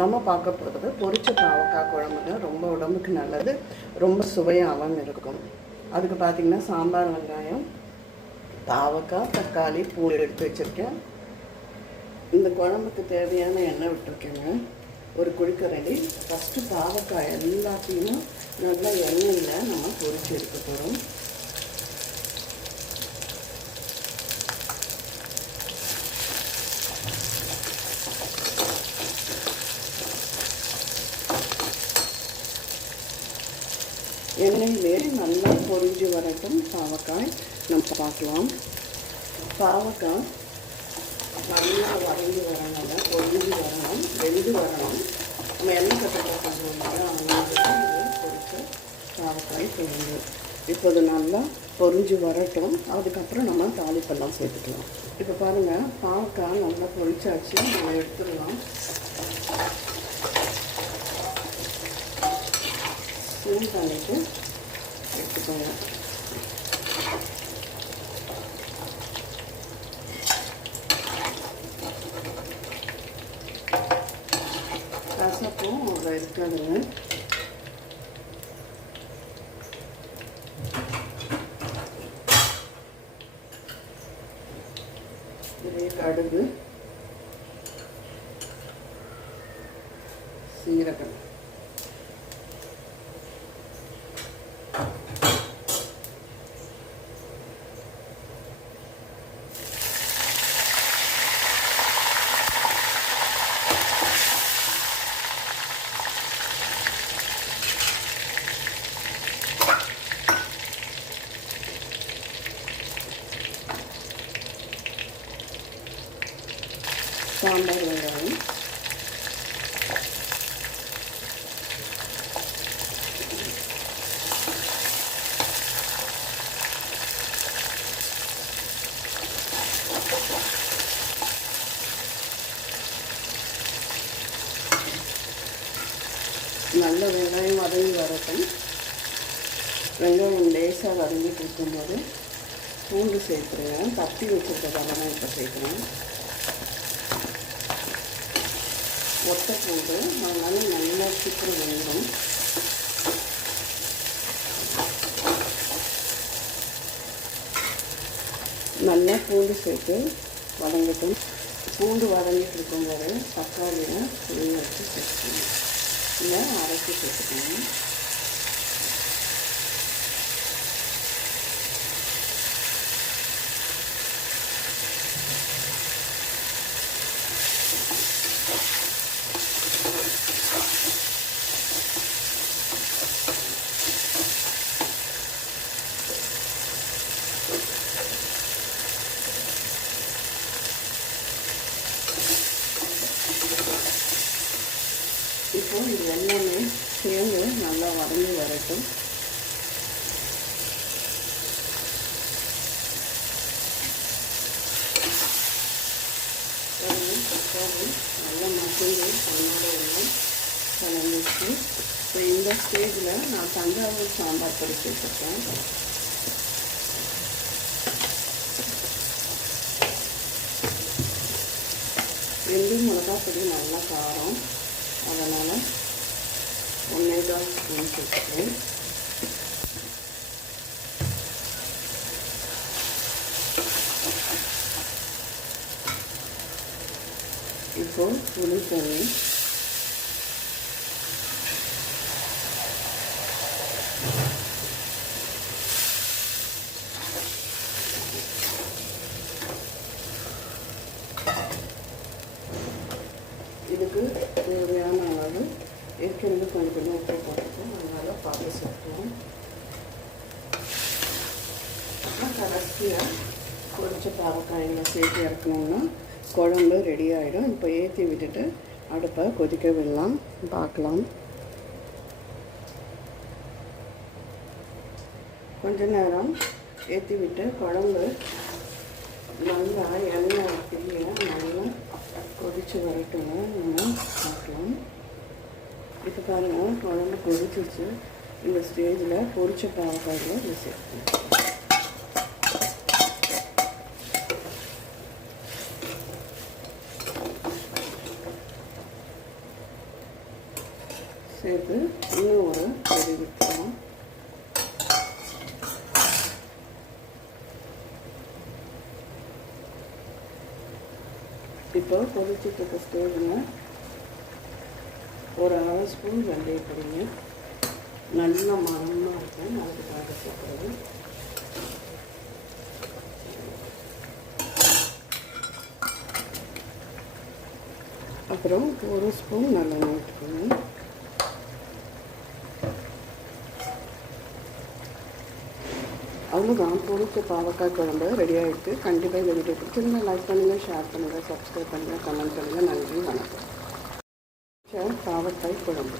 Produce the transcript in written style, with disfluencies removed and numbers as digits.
நம்ம பார்க்க போகிறது பொரிச்ச பாவக்காய் குழம்புங்க. ரொம்ப உடம்புக்கு நல்லது, ரொம்ப சுவையாகவும் இருக்கும். அதுக்கு பார்த்திங்கன்னா சாம்பார் வெங்காயம், பாவக்காய், தக்காளி, பூ எடுத்து வச்சுருக்கேன். இந்த குழம்புக்கு தேவையான எண்ணெய் விட்டுருக்கேங்க, ஒரு குழிக்கரண்டி. ஃபஸ்ட்டு பாவக்காய் எல்லாத்தையும் நல்லா எண்ணெயில் நம்ம பொரிச்சு எடுக்க போகிறோம். எண்ணெயிலே நல்லா பொரிஞ்சு வரட்டும் பாவக்காய். நம்ம பார்க்கலாம். பாவக்காய் நல்லா வரைஞ்சி வரணும், பொரிஞ்சு வரணும், வெந்து வரணும். நம்ம எண்ணெய் கட்டில் பண்ணுவோம், அதனால பொரிச்ச பாவக்காய் பொரிஞ்சு. இப்போது நல்லா பொரிஞ்சு வரட்டும். அதுக்கப்புறம் நம்ம தாளிப்பெல்லாம் சேர்த்துக்கலாம். இப்போ பாருங்கள், பாவக்காய் நல்லா பொரிச்சாச்சு. நம்ம எடுத்துடலாம். ஸ்பூன் பண்ணிட்டு எடுத்துக்கோங்க. கசப்பும் அதை இருக்காதுங்க. இதே கடுகு, சீரகம், சாம்பார் வெங்காயம், நல்ல வெங்காயம் வதங்கி வரட்டும். வெங்காயம் லேசாக வதங்கிட்டு இருக்கும்போது பூண்டு சேர்த்துருவேன். தப்பி வச்சுருக்கதால தான் இப்போ சேர்க்குறேன். ஒட்டை பூண்டு, அதனால நல்லா சீக்கிரம் வெந்துடும். நல்லா பூண்டு சேர்த்து வதங்கட்டும். பூண்டு வதங்கிட்டு இருக்கும்போது தக்காளியை புளி வச்சு சேர்த்துக்கணும், இல்லை அரைச்சி சேர்த்துக்கணும். இப்போ இது எல்லாமே சேர்ந்து நல்லா வதங்கி வரட்டும். தக்காளி நல்லா மசிந்து அதனோட எல்லாம் கலந்துச்சு. இப்போ இந்த ஸ்டேஜில் நான் தஞ்சாவூர் சாம்பார் பொடி சேர்த்துருக்கேன். ரெண்டு மிளகாய் பொடி நல்லா காரம், அதனால் 1.25 ஸ்பூன் சேர்த்துக்கிறேன். இப்போ புளி தண்ணி, இதுக்கு தேவையான அளவு ஏற்கனவே கொஞ்சம் கொஞ்சம் உப்பு போட்டுருக்கோம், அதனால் பார்த்து சேர்த்துவோம். அப்புறம் கடைசியாக பொரிச்ச பாவக்காயில் சேர்த்து இறக்கணுன்னா குழம்பு ரெடி ஆகிடும். இப்போ ஏற்றி விட்டுட்டு அடுப்பை கொதிக்க விடலாம், பார்க்கலாம். கொஞ்ச நேரம் ஏற்றி விட்டு குழம்பு நல்லா எண்ணெய் பிரிய நல்லா கொதித்து வரட்டுங்க, நம்ம பார்க்கலாம். இப்போ பாருங்கள், குழம்பு கொதிச்சிச்சு. இந்த ஸ்டேஜில் பொரிச்ச பாவக்காயில் இது சேர்க்கணும். வந்து இன்னும் ஒரு கொதி விட்டுருவோம். இப்போ கொதிச்சுட்டு இருக்க ஸ்டேஜில் ஒரு 1/2 ஸ்பூன் வெந்தயப்பொடிங்க, நல்ல மணமாக இருக்கும், அதுக்காக சேர்க்குறது. அப்புறம் 1 ஸ்பூன் நல்லெண்ணெய் விட்டுக்கோங்க. அவ்வளோதான், பொரிச்ச பாவக்காய் குழம்பு ரெடி ஆகிடுது. கண்டிப்பாக இந்த வீடியோ பிடிச்சிருந்தா லைக் பண்ணுங்கள், ஷேர் பண்ணுங்கள், சப்ஸ்கிரைப் பண்ணுங்கள், கமெண்ட் பண்ணுங்கள். நன்றி, வணக்கம். பாவக்காய் குழம்பு.